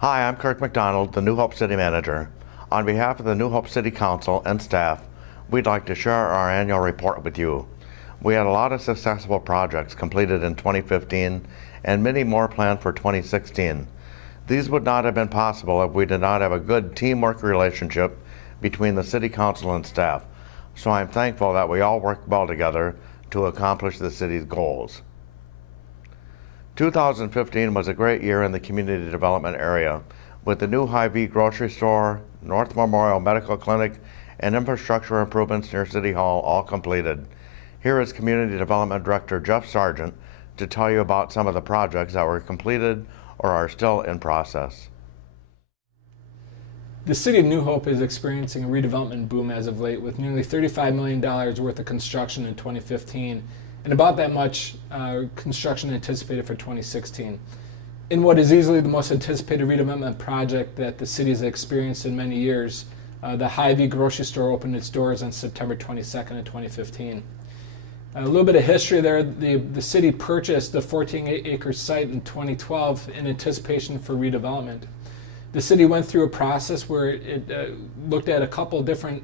Hi, I'm Kirk McDonald, the New Hope City Manager. On behalf of the New Hope City Council and staff, we'd like to share our annual report with you. We had a lot of successful projects completed in 2015 and many more planned for 2016. These would not have been possible if we did not have a good teamwork relationship between the City Council and staff. So I'm thankful that we all work well together to accomplish the city's goals. 2015 was a great year in the community development area, with the new Hy-Vee grocery store, North Memorial Medical Clinic, and infrastructure improvements near City Hall all completed. Here is Community Development Director Jeff Sargent to tell you about some of the projects that were completed or are still in process. The City of New Hope is experiencing a redevelopment boom as of late, with nearly $35 million worth of construction in 2015, and about that much construction anticipated for 2016. In what is easily the most anticipated redevelopment project that the city has experienced in many years, the Hy-Vee grocery store opened its doors on September 22nd of 2015. A little bit of history there. The city purchased the 14-acre site in 2012 in anticipation for redevelopment. The city went through a process where it looked at a couple different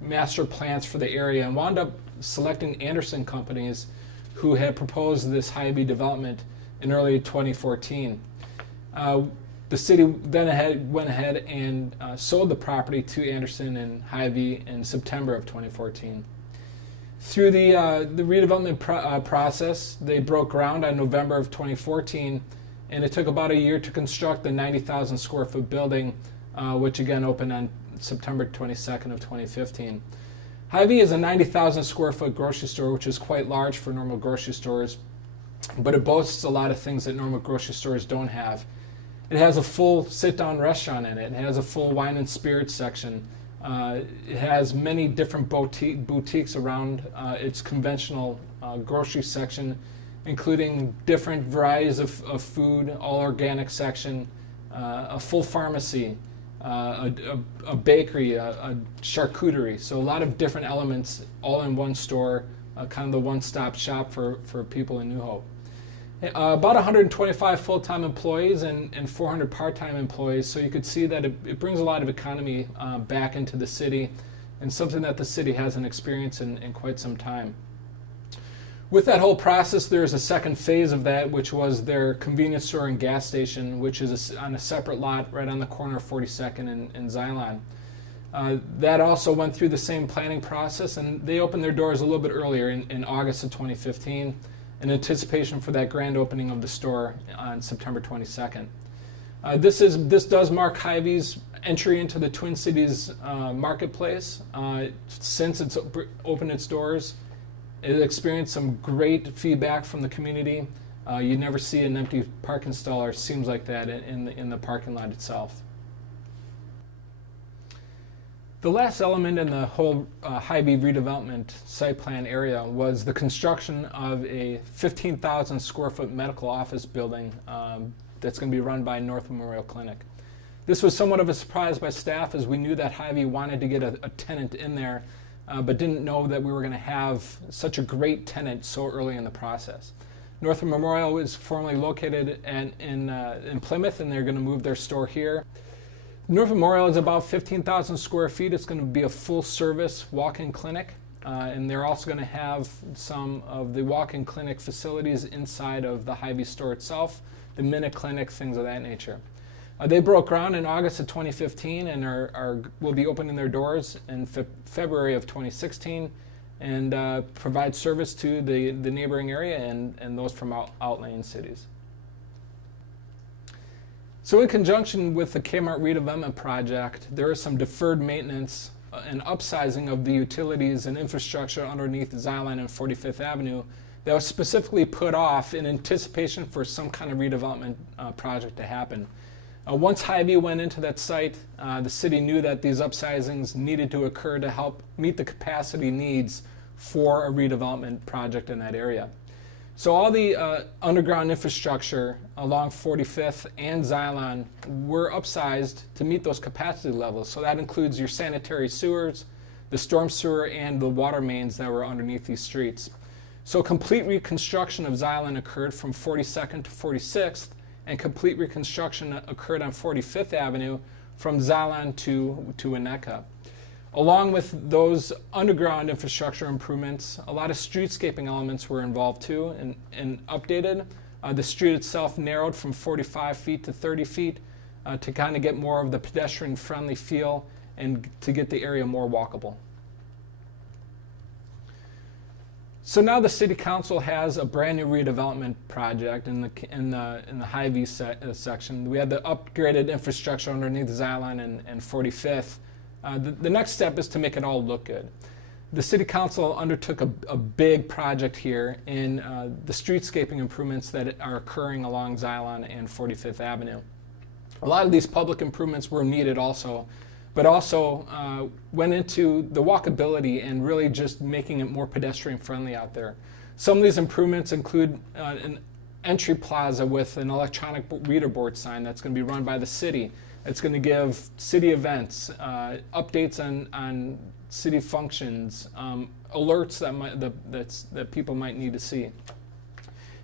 master plans for the area and wound up selecting Anderson companies who had proposed this Hy-Vee development in early 2014. The city then went ahead and sold the property to Anderson and Hy-Vee in September of 2014. Through the redevelopment process, they broke ground on November of 2014, and it took about a year to construct the 90,000 square foot building, which again opened on September 22nd of 2015. Hy-Vee is a 90,000 square foot grocery store, which is quite large for normal grocery stores, but it boasts a lot of things that normal grocery stores don't have. It has a full sit-down restaurant in it. It has a full wine and spirits section. It has many different boutiques around its conventional grocery section, including different varieties of food, all organic section, a full pharmacy, a bakery, a charcuterie. So a lot of different elements all in one store, kind of the one-stop shop for people in New Hope. About 125 full-time employees and 400 part-time employees, so you could see that it brings a lot of economy back into the city, and something that the city hasn't experienced in quite some time. With that whole process, there's a second phase of that, which was their convenience store and gas station, which is on a separate lot right on the corner of 42nd and Xylon. That also went through the same planning process, and they opened their doors a little bit earlier in August of 2015 in anticipation for that grand opening of the store on September 22nd. This does mark Hy-Vee's entry into the Twin Cities marketplace. Since it's opened its doors, it experienced some great feedback from the community. You never see an empty parking stall, or it seems like that, in the parking lot itself. The last element in the whole Hy-Vee redevelopment site plan area was the construction of a 15,000 square foot medical office building that's going to be run by North Memorial Clinic. This was somewhat of a surprise by staff, as we knew that Hy-Vee wanted to get a tenant in there, but didn't know that we were going to have such a great tenant so early in the process. North Memorial is formerly located in Plymouth, and they're going to move their store here. North Memorial is about 15,000 square feet. It's going to be a full-service walk-in clinic, and they're also going to have some of the walk-in clinic facilities inside of the Hy-Vee store itself, the Minute Clinic, things of that nature. They broke ground in August of 2015 and will be opening their doors in February of 2016 and provide service to the neighboring area and those from outlying cities. So in conjunction with the Kmart redevelopment project, there is some deferred maintenance and upsizing of the utilities and infrastructure underneath Xylon and 45th Avenue that was specifically put off in anticipation for some kind of redevelopment project to happen. Once Hy-Vee went into that site, the city knew that these upsizings needed to occur to help meet the capacity needs for a redevelopment project in that area. So all the underground infrastructure along 45th and Xylon were upsized to meet those capacity levels. So that includes your sanitary sewers, the storm sewer, and the water mains that were underneath these streets. So complete reconstruction of Xylon occurred from 42nd to 46th, and complete reconstruction occurred on 45th Avenue from Xylon to Winnetka. Along with those underground infrastructure improvements, a lot of streetscaping elements were involved too and updated. The street itself narrowed from 45 feet to 30 feet to kind of get more of the pedestrian-friendly feel and to get the area more walkable. So now the City Council has a brand new redevelopment project in the Hy-Vee section. We had the upgraded infrastructure underneath Xylon and 45th. The next step is to make it all look good. The City Council undertook a big project here in the streetscaping improvements that are occurring along Xylon and 45th Avenue. A lot of these public improvements were needed also, but also went into the walkability and really just making it more pedestrian friendly out there. Some of these improvements include an entry plaza with an electronic reader board sign that's going to be run by the city. It's going to give city events, updates on city functions, alerts that people might need to see.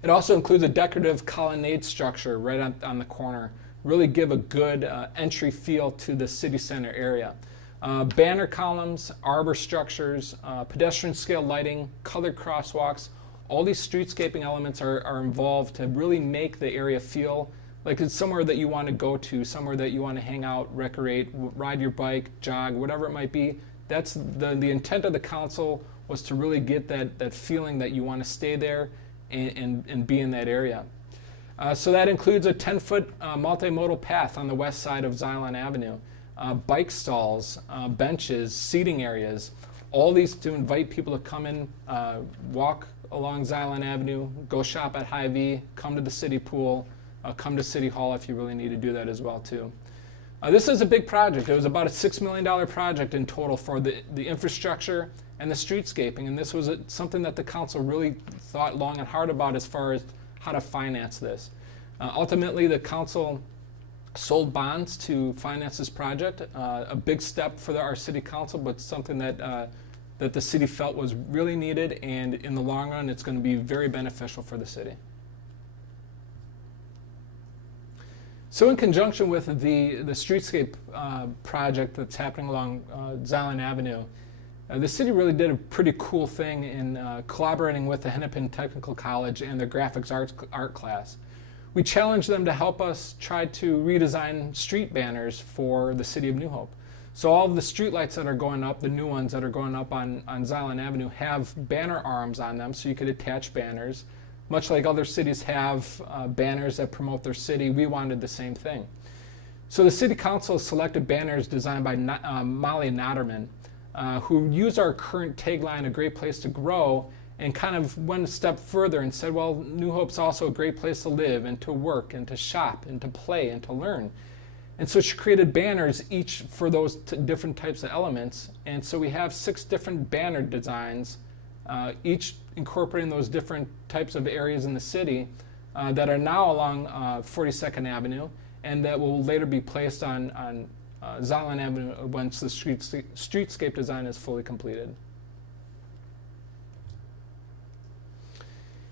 It also includes a decorative colonnade structure right on the corner. Really give a good entry feel to the city center area. Banner columns, arbor structures, pedestrian scale lighting, colored crosswalks, all these streetscaping elements are involved to really make the area feel like it's somewhere that you want to go to, somewhere that you want to hang out, recreate, ride your bike, jog, whatever it might be. That's the intent of the council, was to really get that feeling that you want to stay there and be in that area. So that includes a 10-foot multimodal path on the west side of Xylon Avenue, bike stalls, benches, seating areas, all these to invite people to come in, walk along Xylon Avenue, go shop at Hy-Vee, come to the city pool, come to City Hall if you really need to do that as well too. This is a big project. It was about a $6 million project in total for the infrastructure and the streetscaping, and this was something that the council really thought long and hard about as far as how to finance this. Ultimately, the council sold bonds to finance this project, a big step for our city council, but something that the city felt was really needed, and in the long run, it's going to be very beneficial for the city. So in conjunction with the streetscape project that's happening along Xylon Avenue, the city really did a pretty cool thing in collaborating with the Hennepin Technical College and their graphics art class. We challenged them to help us try to redesign street banners for the city of New Hope. So all of the street lights that are going up, the new ones that are going up on Xylon Avenue, have banner arms on them, so you could attach banners. Much like other cities have banners that promote their city, we wanted the same thing. So the City Council selected banners designed by Molly Notterman, who used our current tagline, "A great place to grow," and kind of went a step further and said, well, New Hope's also a great place to live and to work and to shop and to play and to learn. And so she created banners each for those different types of elements. And so we have 6 different banner designs, each incorporating those different types of areas in the city that are now along 42nd Avenue and that will later be placed on Xylon Avenue once the streetscape design is fully completed.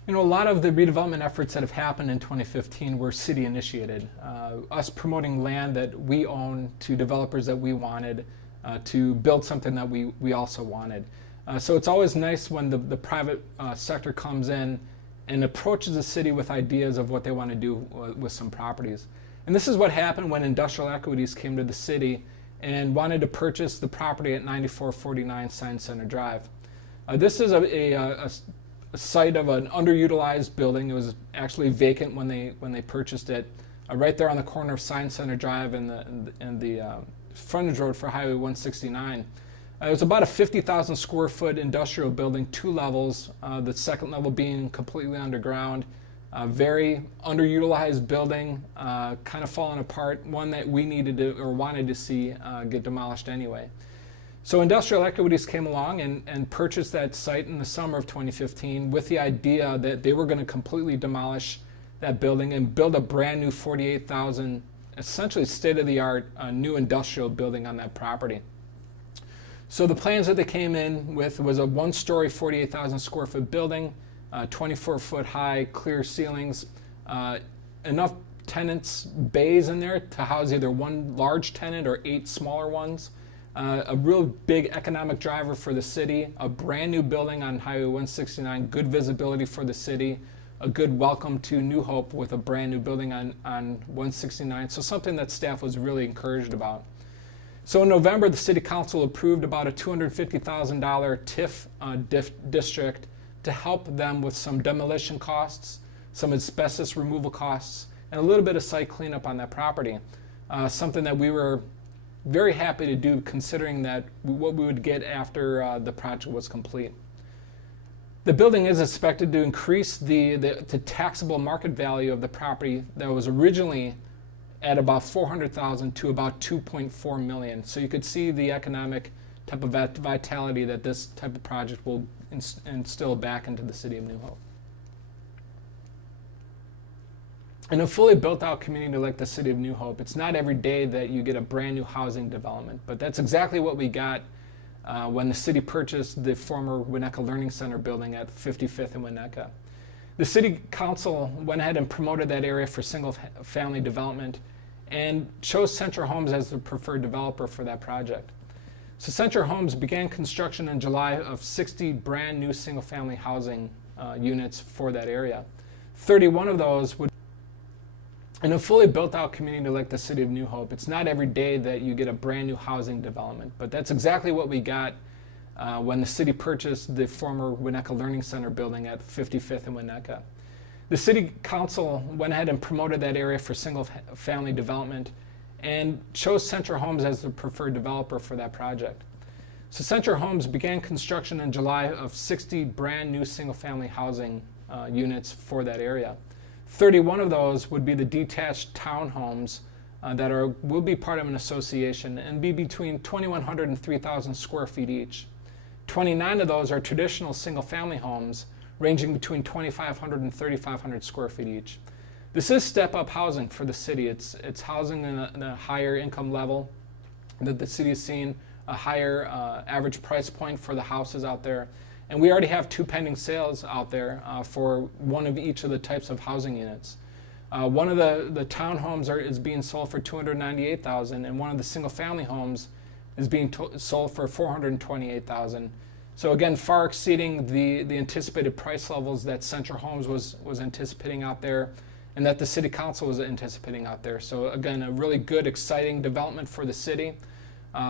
You know, a lot of the redevelopment efforts that have happened in 2015 were city initiated. Us promoting land that we own to developers that we wanted to build something that we also wanted. So it's always nice when the private sector comes in and approaches the city with ideas of what they want to do with some properties. And this is what happened when Industrial Equities came to the city and wanted to purchase the property at 9449 Science Center Drive. This is a site of an underutilized building. It was actually vacant when they purchased it, right there on the corner of Science Center Drive and the frontage road for Highway 169. It was about a 50,000 square foot industrial building, 2 levels, the second level being completely underground. Very underutilized building, kind of falling apart, one that we needed to or wanted to see get demolished anyway. So Industrial Equities came along and purchased that site in the summer of 2015 with the idea that they were going to completely demolish that building and build a brand new 48,000, essentially state-of-the-art new industrial building on that property. So the plans that they came in with was a 1-story, 48,000 square foot building, 24-foot high, clear ceilings, enough tenants' bays in there to house either one large tenant or 8 smaller ones. A real big economic driver for the city, a brand new building on Highway 169, good visibility for the city, a good welcome to New Hope with a brand new building on 169. So something that staff was really encouraged about. So in November, the City Council approved about a $250,000 TIF district to help them with some demolition costs, some asbestos removal costs, and a little bit of site cleanup on that property. Something that we were very happy to do, considering that what we would get after the project was complete. The building is expected to increase the taxable market value of the property that was originally at about $400,000 to about $2.4 million. So you could see the economic type of vitality that this type of project will instill back into the city of New Hope. In a fully built out community like the city of New Hope, it's not every day that you get a brand new housing development, but that's exactly what we got when the city purchased the former Winnetka Learning Center building at 55th and Winnetka. The city council went ahead and promoted that area for single family development and chose Central Homes as the preferred developer for that project. So Central Homes began construction in July of 60 brand new single family housing units for that area. 31 of those would in a fully built out community like the city of New Hope, it's not every day that you get a brand new housing development, but that's exactly what we got when the city purchased the former Winnetka Learning Center building at 55th and Winnetka. The city council went ahead and promoted that area for single family development and chose Central Homes as the preferred developer for that project. So Central Homes began construction in July of 60 brand new single family housing units for that area. 31 of those would be the detached townhomes that will be part of an association and be between 2,100 and 3,000 square feet each. 29 of those are traditional single-family homes ranging between 2,500 and 3,500 square feet each. This is step-up housing for the city. It's housing in a higher income level that the city has seen, a higher average price point for the houses out there. And we already have 2 pending sales out there for one of each of the types of housing units. One of the townhomes is being sold for $298,000, and one of the single-family homes is being sold for $428,000. So again, far exceeding the anticipated price levels that Central Homes was anticipating out there, and that the City Council was anticipating out there. So again, a really good, exciting development for the city.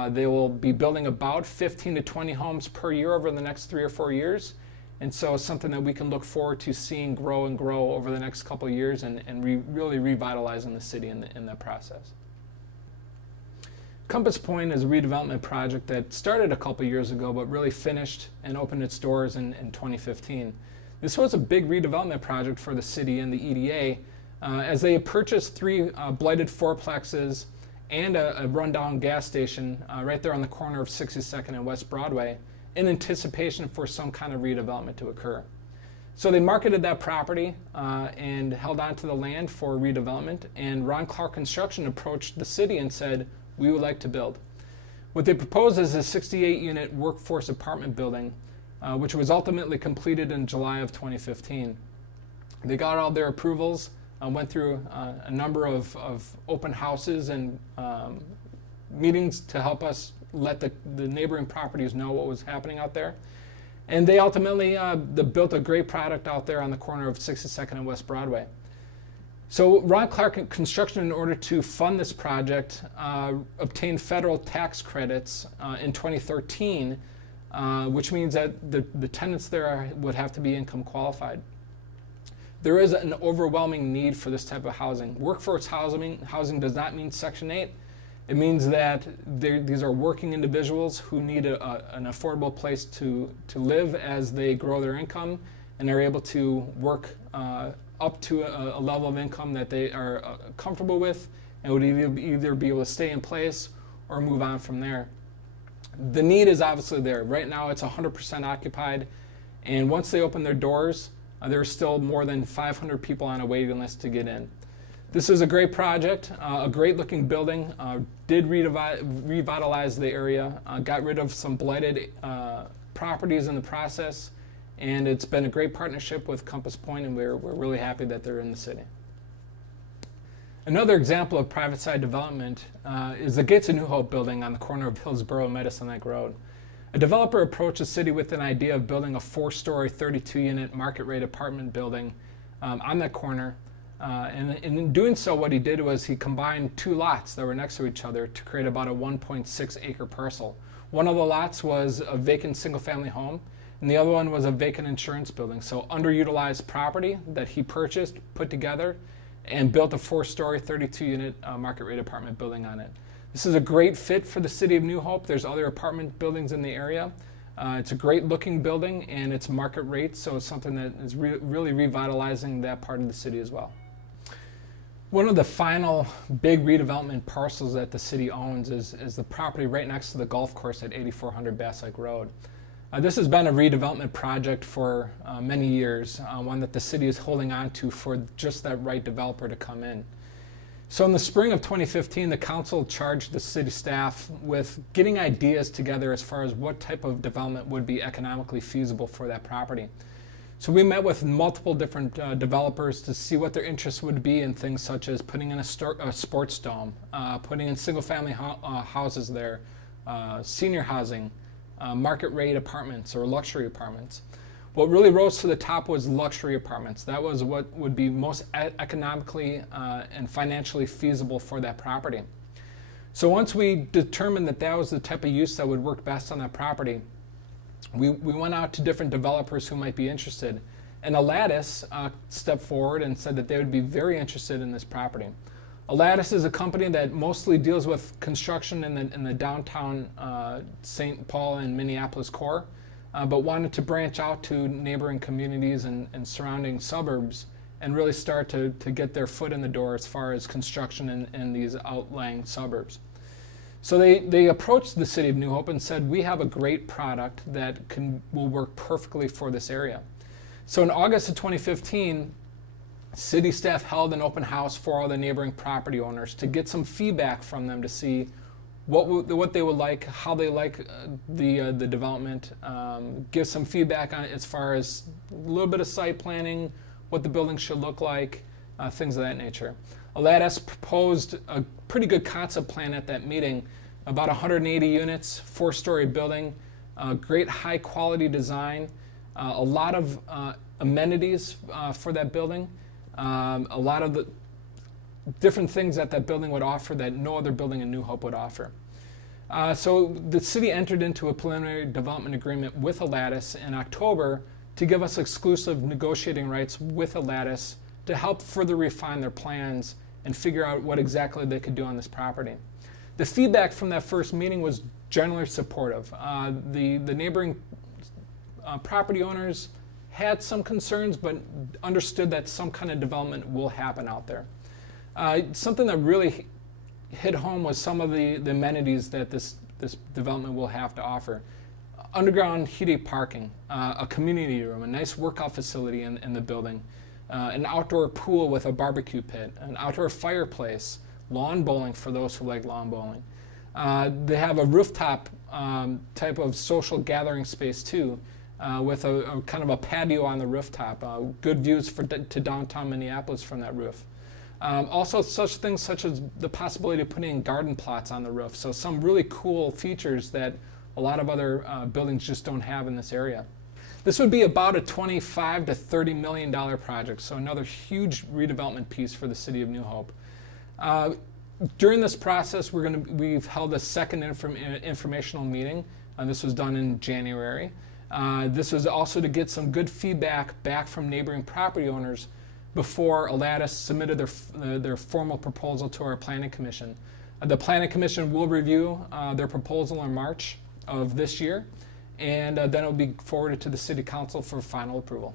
They will be building about 15 to 20 homes per year over the next 3 or 4 years. And so it's something that we can look forward to seeing grow and grow over the next couple of years and really revitalizing the city in that process. Compass Point is a redevelopment project that started a couple of years ago but really finished and opened its doors in 2015. This was a big redevelopment project for the city and the EDA as they purchased 3 blighted fourplexes and a rundown gas station right there on the corner of 62nd and West Broadway in anticipation for some kind of redevelopment to occur. So they marketed that property and held on to the land for redevelopment, and Ron Clark Construction approached the city and said, we would like to build. What they proposed is a 68-unit workforce apartment building, which was ultimately completed in July of 2015. They got all their approvals, went through a number of open houses and meetings to help us let the neighboring properties know what was happening out there. And they ultimately built a great product out there on the corner of 62nd and West Broadway. So Ron Clark Construction, in order to fund this project, obtained federal tax credits in 2013, which means that the tenants there would have to be income qualified. There is an overwhelming need for this type of housing. Workforce housing does not mean Section 8. It means that these are working individuals who need an affordable place to live as they grow their income and are able to work up to a level of income that they are comfortable with and would either be able to stay in place or move on from there. The need is obviously there. Right now it's 100% occupied, and once they open their doors, there are still more than 500 people on a waiting list to get in. This is a great project, a great looking building, did revitalize the area, got rid of some blighted properties in the process, and it's been a great partnership with Compass Point, and we're really happy that they're in the city. Another example of private side development is the Gates of New Hope building on the corner of Hillsborough and Medicine Lake Road. A developer approached the city with an idea of building a 4-story, 32-unit market rate apartment building on that corner. And in doing so, what he did was he combined 2 lots that were next to each other to create about a 1.6 acre parcel. One of the lots was a vacant single-family home, and the other one was a vacant insurance building. So underutilized property that he purchased, put together, and built a 4-story, 32-unit market rate apartment building on it. This is a great fit for the city of New Hope. There's other apartment buildings in the area. It's a great looking building, and it's market rate, so it's something that is really revitalizing that part of the city as well. One of the final big redevelopment parcels that the city owns is the property right next to the golf course at 8400 Bass Lake Road. This has been a redevelopment project for many years, one that the city is holding on to for just that right developer to come in. So in the spring of 2015, the council charged the city staff with getting ideas together as far as what type of development would be economically feasible for that property. So we met with multiple different developers to see what their interests would be in things such as putting in a sports dome, putting in single-family houses there, senior housing, market rate apartments or luxury apartments. What really rose to the top was luxury apartments. That was what would be most economically and financially feasible for that property. So once we determined that that was the type of use that would work best on that property, we went out to different developers who might be interested. And Alatus stepped forward and said that they would be very interested in this property. Alatus is a company that mostly deals with construction in the downtown St. Paul and Minneapolis core, but wanted to branch out to neighboring communities and surrounding suburbs and really start to get their foot in the door as far as construction in these outlying suburbs. So they approached the city of New Hope and said, we have a great product that will work perfectly for this area. So in August of 2015, city staff held an open house for all the neighboring property owners to get some feedback from them to see what they would like, how they like the development, give some feedback on it as far as a little bit of site planning, what the building should look like, things of that nature. Alatus proposed a pretty good concept plan at that meeting, about 180 units, 4-story building, great high quality design, a lot of amenities for that building, a lot of the different things that building would offer that no other building in New Hope would offer. So the city entered into a preliminary development agreement with Alatus in October to give us exclusive negotiating rights with Alatus to help further refine their plans and figure out what exactly they could do on this property. The feedback from that first meeting was generally supportive. The neighboring property owners had some concerns, but understood that some kind of development will happen out there. Something that really hit home was some of the amenities that this development will have to offer. Underground heated parking, a community room, a nice workout facility in the building, an outdoor pool with a barbecue pit, an outdoor fireplace, lawn bowling for those who like lawn bowling. They have a rooftop type of social gathering space too, with a kind of a patio on the rooftop, good views to downtown Minneapolis from that roof. Also such things such as the possibility of putting garden plots on the roof. So some really cool features that a lot of other buildings just don't have in this area. This would be about a $25 to $30 million project, so another huge redevelopment piece for the city of New Hope. During this process, we've held a second informational meeting. This was done in January. This was also to get some good feedback back from neighboring property owners before Alatus submitted their formal proposal to our Planning Commission. The Planning Commission will review their proposal in March of this year, and then it will be forwarded to the City Council for final approval.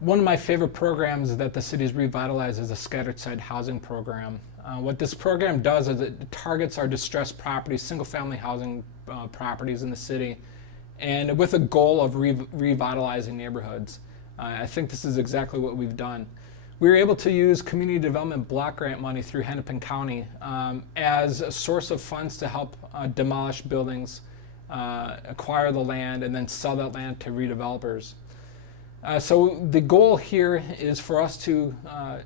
One of my favorite programs that the city has revitalized is a scattered site housing program. What this program does is it targets our distressed properties, single-family housing properties in the city, and with a goal of revitalizing neighborhoods. I think this is exactly what we've done. We were able to use community development block grant money through Hennepin County as a source of funds to help demolish buildings, acquire the land, and then sell that land to redevelopers. So the goal here is for us to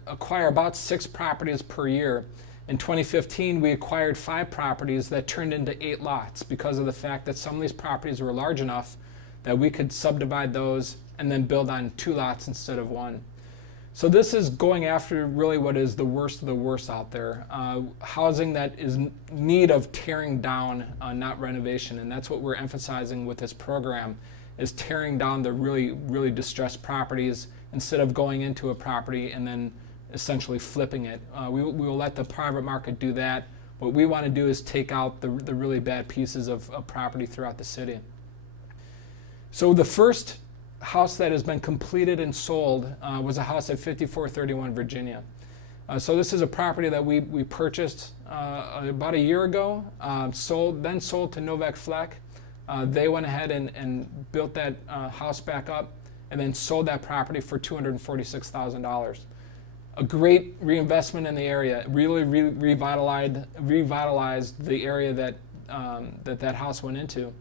acquire about 6 properties per year. In 2015, we acquired 5 properties that turned into 8 lots because of the fact that some of these properties were large enough that we could subdivide those and then build on 2 lots instead of 1. So this is going after really what is the worst of the worst out there. Housing that is in need of tearing down, not renovation. And that's what we're emphasizing with this program, is tearing down the really distressed properties instead of going into a property and then essentially flipping it. We will let the private market do that. What we want to do is take out the really bad pieces of property throughout the city. So the first house that has been completed and sold was a house at 5431 Virginia. So this is a property that we purchased about a year ago, sold to Novak Fleck. They went ahead and built that house back up and then sold that property for $246,000. A great reinvestment in the area. It really revitalized the area that house went into.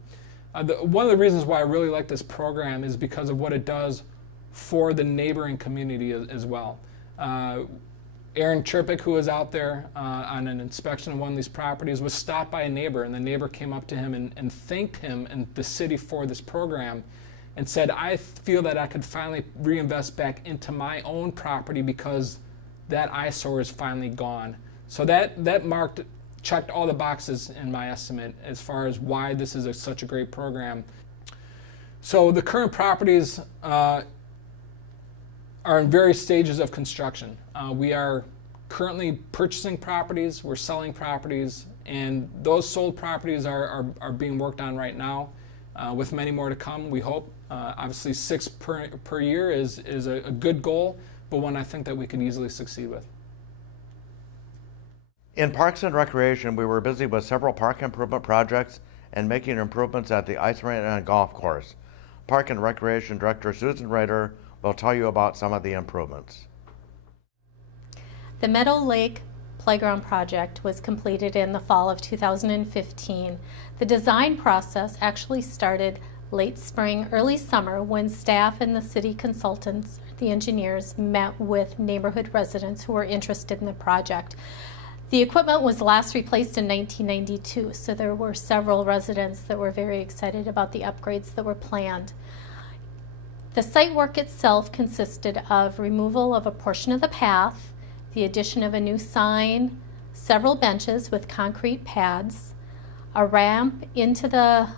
One of the reasons why I really like this program is because of what it does for the neighboring community as well. Aaron Chirpick, who was out there on an inspection of one of these properties, was stopped by a neighbor, and the neighbor came up to him and thanked him and the city for this program and said, I feel that I could finally reinvest back into my own property because that eyesore is finally gone. So that checked all the boxes in my estimate as far as why this is such a great program. So the current properties are in various stages of construction. We are currently purchasing properties, we're selling properties, and those sold properties are being worked on right now, with many more to come, we hope. Obviously 6 per year is a good goal, but one I think that we could easily succeed with. In Parks and Recreation, we were busy with several park improvement projects and making improvements at the ice rink and golf course. Park and Recreation Director Susan Rader will tell you about some of the improvements. The Meadow Lake Playground project was completed in the fall of 2015. The design process actually started late spring, early summer, when staff and the city consultants, the engineers, met with neighborhood residents who were interested in the project. The equipment was last replaced in 1992, so there were several residents that were very excited about the upgrades that were planned. The site work itself consisted of removal of a portion of the path, the addition of a new sign, several benches with concrete pads, a ramp into the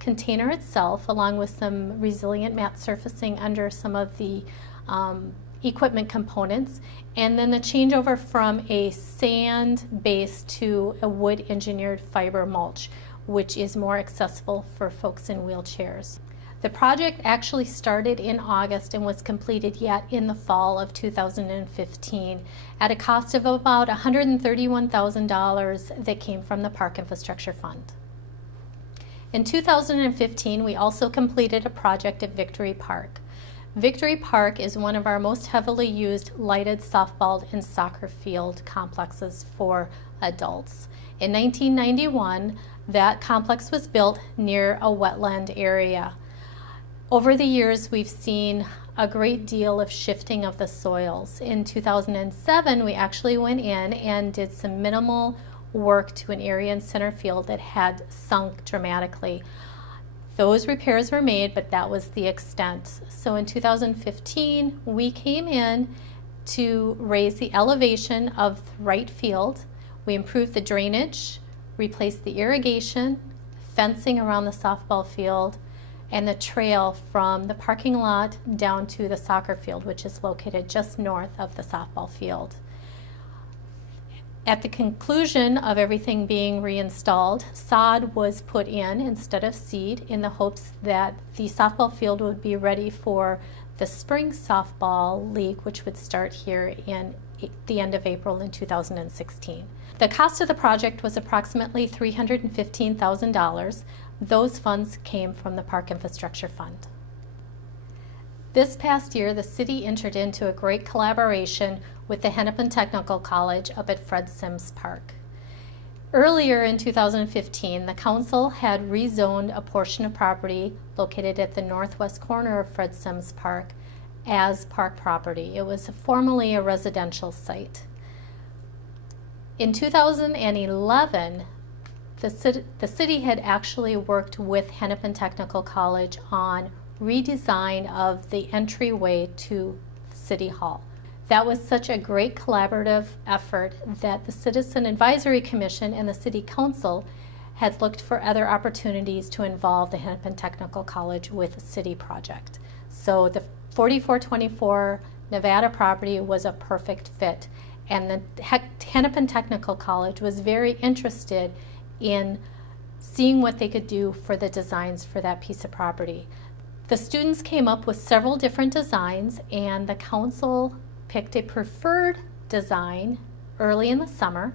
container itself, along with some resilient mat surfacing under some of the equipment components, and then the changeover from a sand base to a wood engineered fiber mulch, which is more accessible for folks in wheelchairs. The project actually started in August and was completed yet in the fall of 2015 at a cost of about $131,000 that came from the Park Infrastructure Fund. In 2015, we also completed a project at Victory Park. Victory Park is one of our most heavily used lighted softball and soccer field complexes for adults. In 1991, that complex was built near a wetland area. Over the years, we've seen a great deal of shifting of the soils. In 2007, we actually went in and did some minimal work to an area in center field that had sunk dramatically. Those repairs were made, but that was the extent. So in 2015, we came in to raise the elevation of right field. We improved the drainage, replaced the irrigation, fencing around the softball field, and the trail from the parking lot down to the soccer field, which is located just north of the softball field. At the conclusion of everything being reinstalled, sod was put in instead of seed in the hopes that the softball field would be ready for the spring softball league, which would start here in the end of April in 2016. The cost of the project was approximately $315,000. Those funds came from the Park Infrastructure Fund. This past year, the city entered into a great collaboration with the Hennepin Technical College up at Fred Sims Park. Earlier in 2015, the council had rezoned a portion of property located at the northwest corner of Fred Sims Park as park property. It was formerly a residential site. In 2011, the city had actually worked with Hennepin Technical College on redesign of the entryway to City Hall. That was such a great collaborative effort that the Citizen Advisory Commission and the City Council had looked for other opportunities to involve the Hennepin Technical College with a city project. So the 4424 Nevada property was a perfect fit, and the Hennepin Technical College was very interested in seeing what they could do for the designs for that piece of property. The students came up with several different designs, and the council picked a preferred design early in the summer.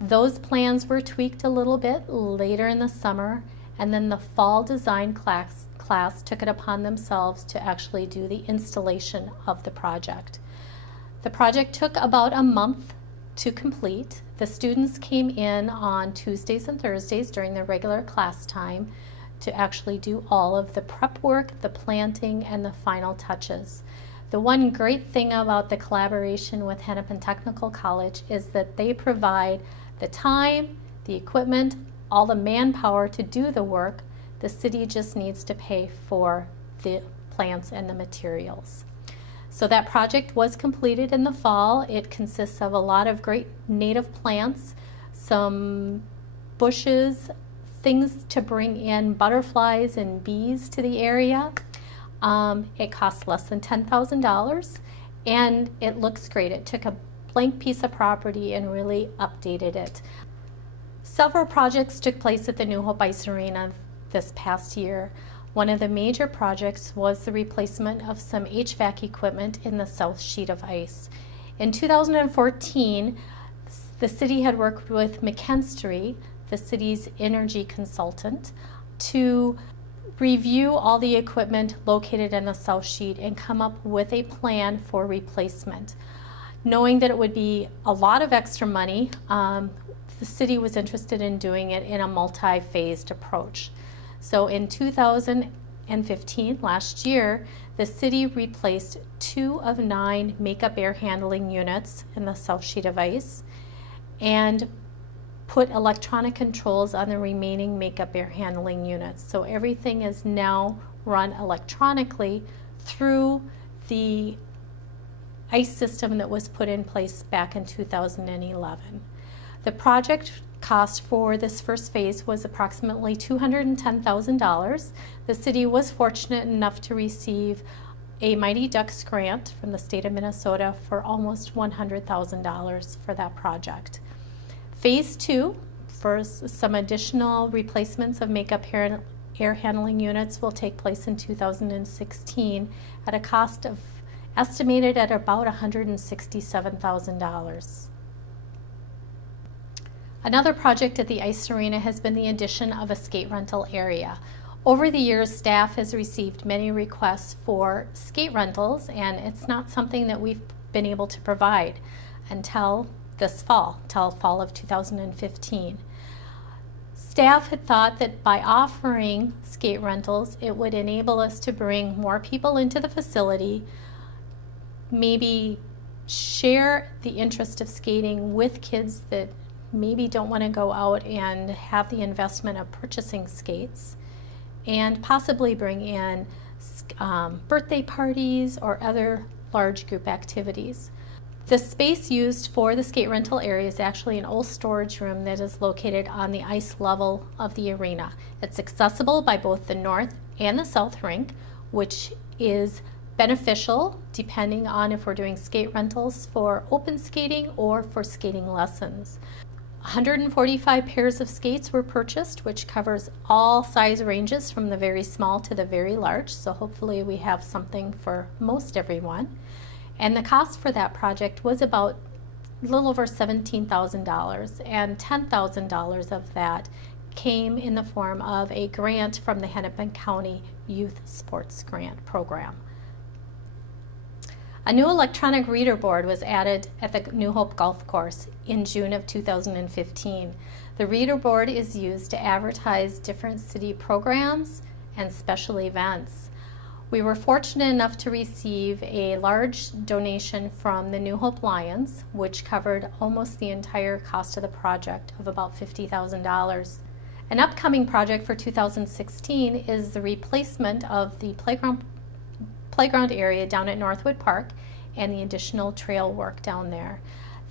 Those plans were tweaked a little bit later in the summer, and then the fall design class took it upon themselves to actually do the installation of the project. The project took about a month to complete. The students came in on Tuesdays and Thursdays during their regular class time to actually do all of the prep work, the planting, and the final touches. The one great thing about the collaboration with Hennepin Technical College is that they provide the time, the equipment, all the manpower to do the work. The city just needs to pay for the plants and the materials. So that project was completed in the fall. It consists of a lot of great native plants, some bushes, things to bring in butterflies and bees to the area. It costs less than $10,000, and it looks great. It took a blank piece of property and really updated it. Several projects took place at the New Hope Ice Arena this past year. One of the major projects was the replacement of some HVAC equipment in the south sheet of ice. In 2014, the city had worked with McKinstry, the city's energy consultant, to review all the equipment located in the south sheet and come up with a plan for replacement. Knowing that it would be a lot of extra money, the city was interested in doing it in a multi-phased approach. So in 2015, last year, the city replaced 2 of 9 makeup air handling units in the south sheet of ice and put electronic controls on the remaining makeup air handling units. So everything is now run electronically through the ice system that was put in place back in 2011. The project cost for this first phase was approximately $210,000. The city was fortunate enough to receive a Mighty Ducks grant from the state of Minnesota for almost $100,000 for that project. Phase 2, for some additional replacements of makeup air handling units, will take place in 2016 at a cost of estimated at about $167,000. Another project at the ice arena has been the addition of a skate rental area. Over the years, staff has received many requests for skate rentals, and it's not something that we've been able to provide until this fall, till fall of 2015. Staff had thought that by offering skate rentals, it would enable us to bring more people into the facility, maybe share the interest of skating with kids that maybe don't want to go out and have the investment of purchasing skates, and possibly bring in birthday parties or other large group activities. The space used for the skate rental area is actually an old storage room that is located on the ice level of the arena. It's accessible by both the north and the south rink, which is beneficial depending on if we're doing skate rentals for open skating or for skating lessons. 145 pairs of skates were purchased, which covers all size ranges from the very small to the very large, so hopefully we have something for most everyone. And the cost for that project was about a little over $17,000, and $10,000 of that came in the form of a grant from the Hennepin County Youth Sports Grant Program. A new electronic reader board was added at the New Hope Golf Course in June of 2015. The reader board is used to advertise different city programs and special events. We were fortunate enough to receive a large donation from the New Hope Lions, which covered almost the entire cost of the project of about $50,000. An upcoming project for 2016 is the replacement of the playground area down at Northwood Park and the additional trail work down there.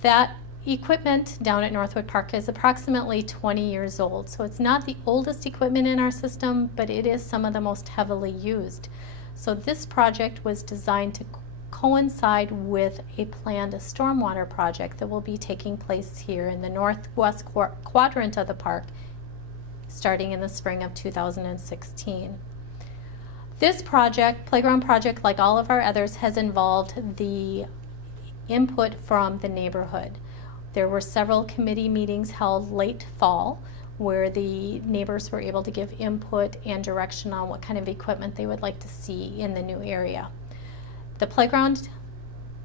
That equipment down at Northwood Park is approximately 20 years old, so it's not the oldest equipment in our system, but it is some of the most heavily used. So this project was designed to coincide with a planned stormwater project that will be taking place here in the northwest quadrant of the park starting in the spring of 2016. This project, playground project, like all of our others, has involved the input from the neighborhood. There were several committee meetings held late fall where the neighbors were able to give input and direction on what kind of equipment they would like to see in the new area. The playground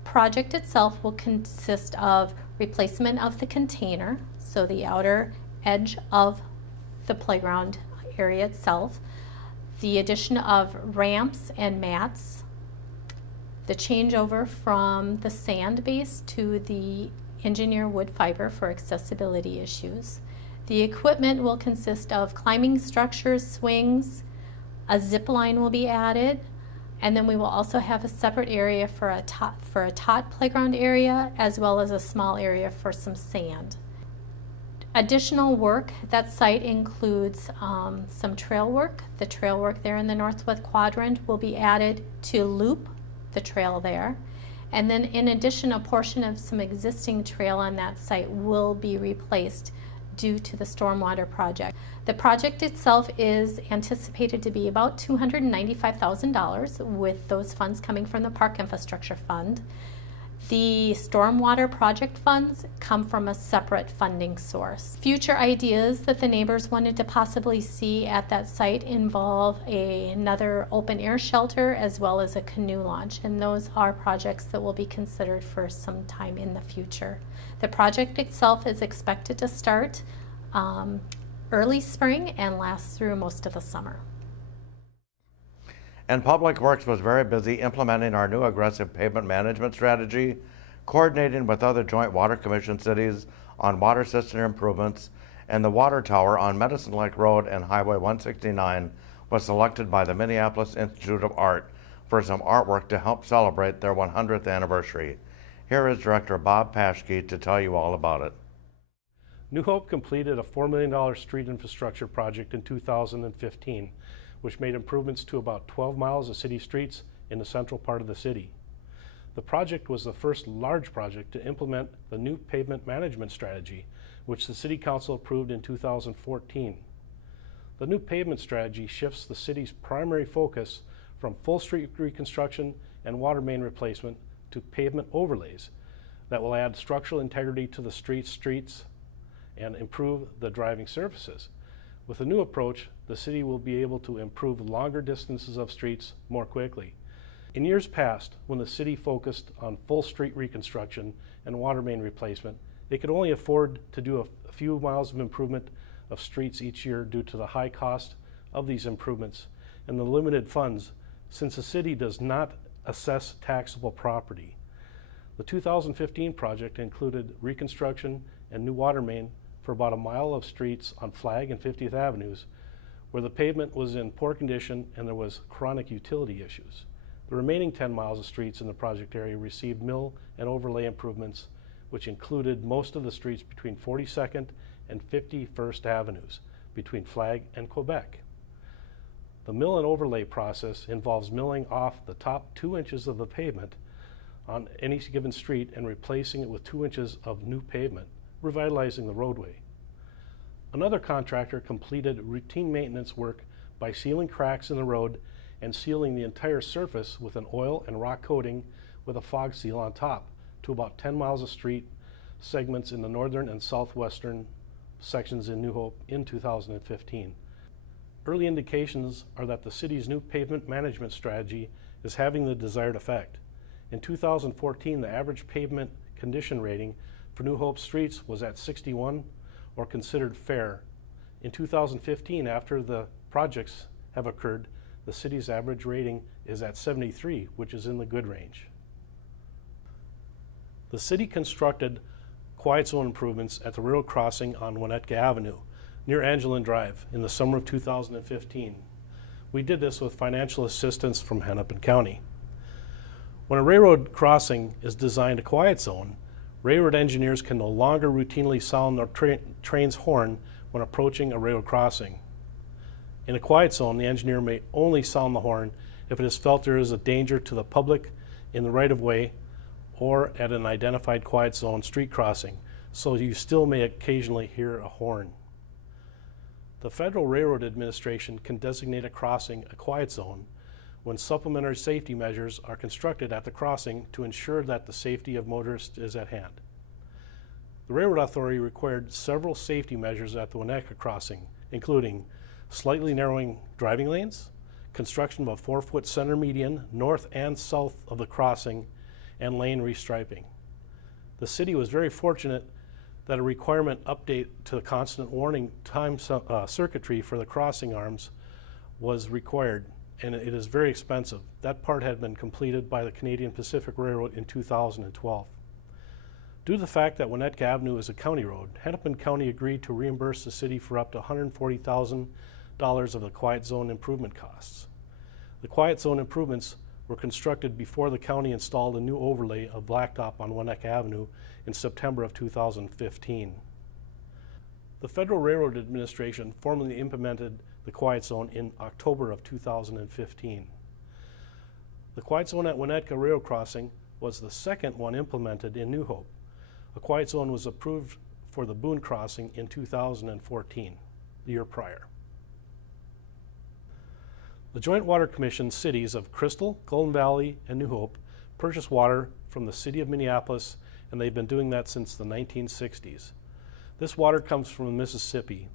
project itself will consist of replacement of the container, so the outer edge of the playground area itself, the addition of ramps and mats, the changeover from the sand base to the engineered wood fiber for accessibility issues. The equipment will consist of climbing structures, swings, a zip line will be added, and then we will also have a separate area for a tot playground area, as well as a small area for some sand. Additional work, that site includes some trail work. The trail work there in the northwest quadrant will be added to loop the trail there. And then in addition, a portion of some existing trail on that site will be replaced due to the stormwater project. The project itself is anticipated to be about $295,000 with those funds coming from the Park Infrastructure Fund. The stormwater project funds come from a separate funding source. Future ideas that the neighbors wanted to possibly see at that site involve another open air shelter as well as a canoe launch, and those are projects that will be considered for some time in the future. The project itself is expected to start early spring and last through most of the summer. And Public Works was very busy implementing our new aggressive pavement management strategy, coordinating with other joint water commission cities on water system improvements, and the water tower on Medicine Lake Road and Highway 169 was selected by the Minneapolis Institute of Art for some artwork to help celebrate their 100th anniversary. Here is Director Bob Paschke to tell you all about it. New Hope completed a $4 million street infrastructure project in 2015, which made improvements to about 12 miles of city streets in the central part of the city. The project was the first large project to implement the new pavement management strategy, which the City Council approved in 2014. The new pavement strategy shifts the city's primary focus from full street reconstruction and water main replacement to pavement overlays that will add structural integrity to the streets and improve the driving surfaces. With the new approach, the city will be able to improve longer distances of streets more quickly. In years past, when the city focused on full street reconstruction and water main replacement, they could only afford to do a few miles of improvement of streets each year due to the high cost of these improvements and the limited funds, since the city does not assess taxable property. The 2015 project included reconstruction and new water main for about a mile of streets on Flag and 50th Avenues, where the pavement was in poor condition and there was chronic utility issues. The remaining 10 miles of streets in the project area received mill and overlay improvements, which included most of the streets between 42nd and 51st Avenues, between Flag and Quebec. The mill and overlay process involves milling off the top 2 inches of the pavement on any given street and replacing it with 2 inches of new pavement, revitalizing the roadway. Another contractor completed routine maintenance work by sealing cracks in the road and sealing the entire surface with an oil and rock coating with a fog seal on top to about 10 miles of street segments in the northern and southwestern sections in New Hope in 2015. Early indications are that the city's new pavement management strategy is having the desired effect. In 2014, the average pavement condition rating for New Hope streets was at 61, or considered fair. In 2015, after the projects have occurred, The city's average rating is at 73, which is in the good range. The city constructed quiet zone improvements at the railroad crossing on Winnetka Avenue near Angelin Drive in the summer of 2015. We did this with financial assistance from Hennepin County. When a railroad crossing is designed a quiet zone, railroad engineers can no longer routinely sound their train's horn when approaching a railroad crossing. In a quiet zone, the engineer may only sound the horn if it is felt there is a danger to the public in the right-of-way or at an identified quiet zone street crossing, so you still may occasionally hear a horn. The Federal Railroad Administration can designate a crossing a quiet zone when supplementary safety measures are constructed at the crossing to ensure that the safety of motorists is at hand. The Railroad Authority required several safety measures at the Winnetka crossing, including slightly narrowing driving lanes, construction of a 4-foot center median north and south of the crossing, and lane restriping. The city was very fortunate that a requirement update to the constant warning time circuitry for the crossing arms was required, and it is very expensive. That part had been completed by the Canadian Pacific Railroad in 2012. Due to the fact that Winnetka Avenue is a county road, Hennepin County agreed to reimburse the city for up to $140,000 of the quiet zone improvement costs. The quiet zone improvements were constructed before the county installed a new overlay of blacktop on Winnetka Avenue in September of 2015. The Federal Railroad Administration formally implemented the quiet zone in October of 2015. The quiet zone at Winnetka Railroad Crossing was the second one implemented in New Hope. A quiet zone was approved for the Boone Crossing in 2014, the year prior. The Joint Water Commission cities of Crystal, Golden Valley, and New Hope purchase water from the city of Minneapolis, and they've been doing that since the 1960s. This water comes from Mississippi.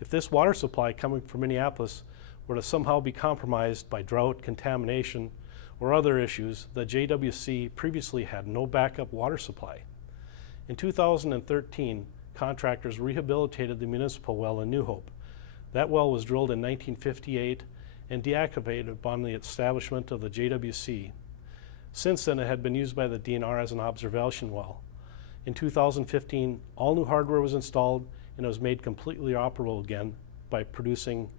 If this water supply coming from Minneapolis were to somehow be compromised by drought, contamination, or other issues, the JWC previously had no backup water supply. In 2013, contractors rehabilitated the municipal well in New Hope. That well was drilled in 1958 and deactivated upon the establishment of the JWC. Since then, it had been used by the DNR as an observation well. In 2015, all new hardware was installed and it was made completely operable again by producing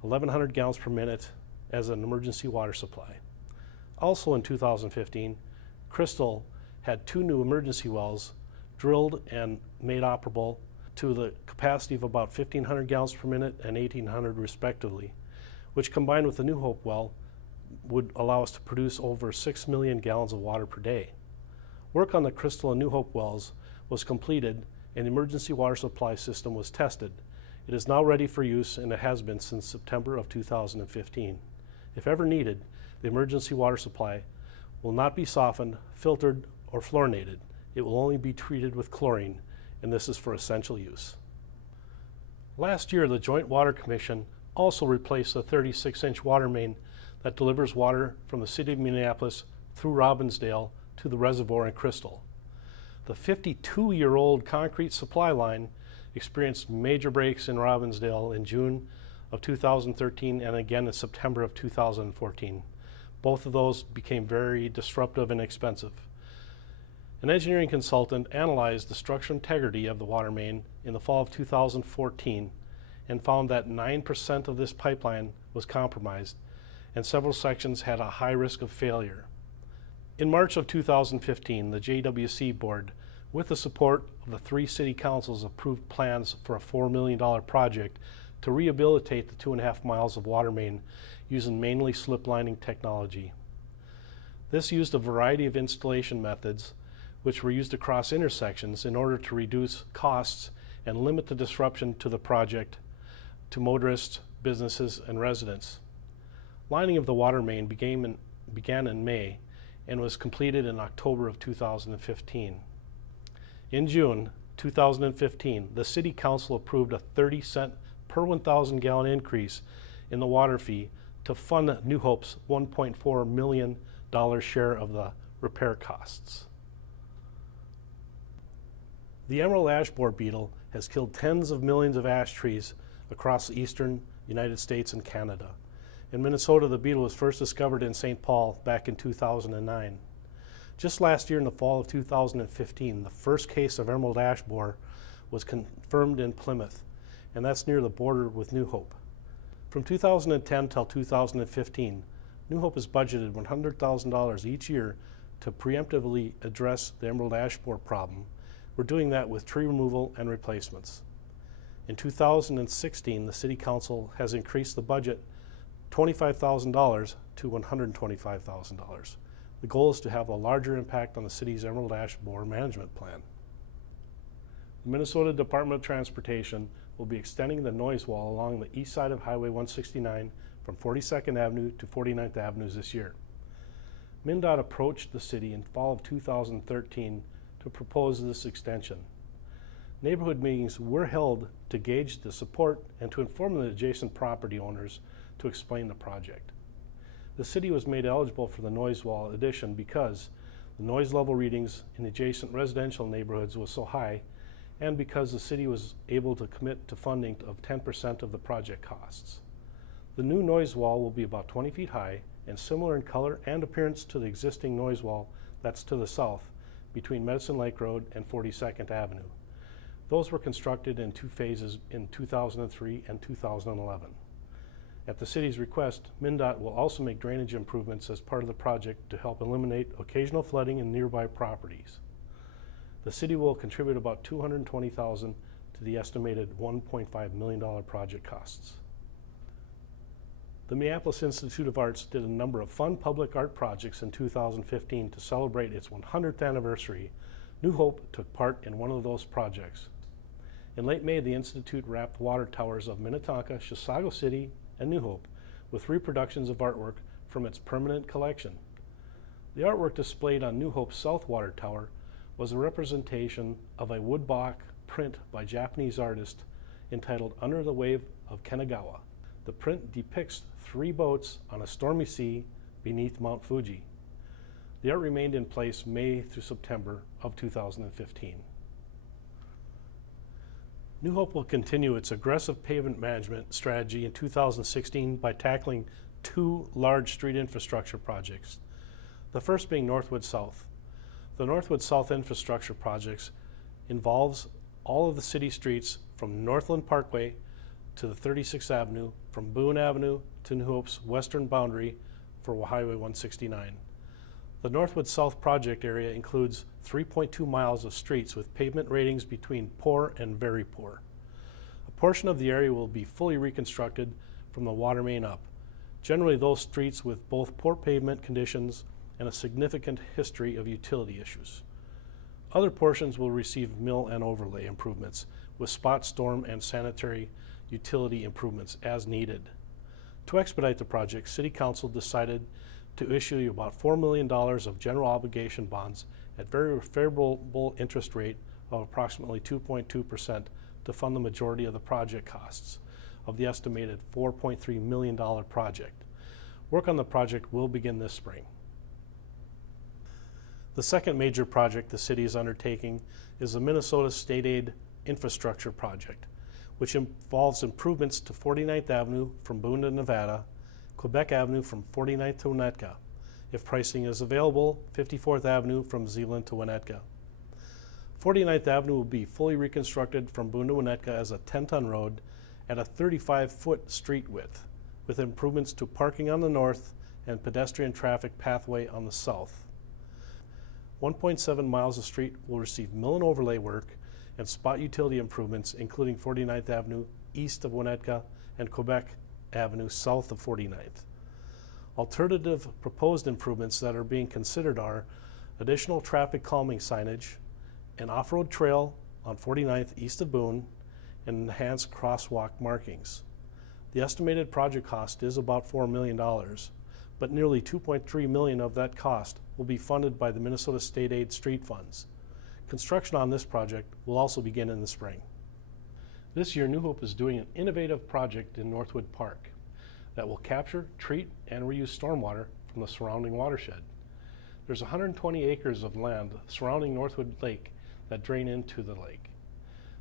1,100 gallons per minute as an emergency water supply. Also in 2015, Crystal had 2 new emergency wells drilled and made operable to the capacity of about 1,500 gallons per minute and 1,800 respectively, which combined with the New Hope well would allow us to produce over 6 million gallons of water per day. Work on the Crystal and New Hope wells was completed and the emergency water supply system was tested. It is now ready for use and it has been since September of 2015. If ever needed, the emergency water supply will not be softened, filtered, or fluorinated. It will only be treated with chlorine, and this is for essential use. Last year, the Joint Water Commission also replaced the 36-inch water main that delivers water from the city of Minneapolis through Robbinsdale to the reservoir in Crystal. The 52-year-old concrete supply line experienced major breaks in Robbinsdale in June of 2013 and again in September of 2014. Both of those became very disruptive and expensive. An engineering consultant analyzed the structural integrity of the water main in the fall of 2014 and found that 9% of this pipeline was compromised and several sections had a high risk of failure. In March of 2015, the JWC board, with the support of the 3 city councils, approved plans for a $4 million project to rehabilitate the 2.5 miles of water main using mainly slip lining technology. This used a variety of installation methods which were used across intersections in order to reduce costs and limit the disruption to the project to motorists, businesses, and residents. Lining of the water main began in May and was completed in October of 2015. In June 2015, the City Council approved a 30-cent per 1,000 gallon increase in the water fee to fund New Hope's $1.4 million share of the repair costs. The emerald ash borer beetle has killed tens of millions of ash trees across the eastern United States and Canada. In Minnesota, the beetle was first discovered in St. Paul back in 2009. Just last year in the fall of 2015, the first case of emerald ash borer was confirmed in Plymouth, and that's near the border with New Hope. From 2010 till 2015, New Hope has budgeted $100,000 each year to preemptively address the emerald ash borer problem. We're doing that with tree removal and replacements. In 2016, the City Council has increased the budget $25,000 to $125,000. The goal is to have a larger impact on the city's emerald ash borer management plan. The Minnesota Department of Transportation will be extending the noise wall along the east side of Highway 169 from 42nd Avenue to 49th Avenue this year. MnDOT approached the city in fall of 2013 to propose this extension. Neighborhood meetings were held to gauge the support and to inform the adjacent property owners to explain the project. The city was made eligible for the noise wall addition because the noise level readings in adjacent residential neighborhoods was so high, and because the city was able to commit to funding of 10% of the project costs. The new noise wall will be about 20 feet high and similar in color and appearance to the existing noise wall that's to the south between Medicine Lake Road and 42nd Avenue. Those were constructed in 2 phases in 2003 and 2011. At the city's request, MnDOT will also make drainage improvements as part of the project to help eliminate occasional flooding in nearby properties. The city will contribute about $220,000 to the estimated $1.5 million project costs. The Minneapolis Institute of Arts did a number of fun public art projects in 2015 to celebrate its 100th anniversary. New Hope took part in one of those projects. In late May, the Institute wrapped water towers of Minnetonka, Chisago City, and New Hope with reproductions of artwork from its permanent collection. The artwork displayed on New Hope's South Water Tower was a representation of a woodblock print by Japanese artist entitled Under the Wave of Kanagawa. The print depicts 3 boats on a stormy sea beneath Mount Fuji. The art remained in place May through September of 2015. New Hope will continue its aggressive pavement management strategy in 2016 by tackling 2 large street infrastructure projects. The first being Northwood South. The Northwood South infrastructure projects involves all of the city streets from Northland Parkway to the 36th Avenue, from Boone Avenue to New Hope's western boundary for Highway 169. The Northwood South project area includes 3.2 miles of streets with pavement ratings between poor and very poor. A portion of the area will be fully reconstructed from the water main up. Generally, those streets with both poor pavement conditions and a significant history of utility issues. Other portions will receive mill and overlay improvements with spot storm and sanitary utility improvements as needed. To expedite the project, City Council decided to issue about $4 million of general obligation bonds at very favorable interest rate of approximately 2.2% to fund the majority of the project costs of the estimated $4.3 million project. Work on the project will begin this spring. The second major project the city is undertaking is the Minnesota State Aid Infrastructure Project, which involves improvements to 49th Avenue from Boone to Nevada, Quebec Avenue from 49th to Winnetka. If pricing is available, 54th Avenue from Zeeland to Winnetka. 49th Avenue will be fully reconstructed from Boone to Winnetka as a 10-ton road at a 35-foot street width, with improvements to parking on the north and pedestrian traffic pathway on the south. 1.7 miles of street will receive mill and overlay work and spot utility improvements, including 49th Avenue east of Winnetka and Quebec Avenue south of 49th. Alternative proposed improvements that are being considered are additional traffic calming signage, an off-road trail on 49th east of Boone, and enhanced crosswalk markings. The estimated project cost is about $4 million, but nearly $2.3 million of that cost will be funded by the Minnesota State Aid street funds. Construction on this project will also begin in the spring. This year, New Hope is doing an innovative project in Northwood Park that will capture, treat, and reuse stormwater from the surrounding watershed. There's 120 acres of land surrounding Northwood Lake that drain into the lake.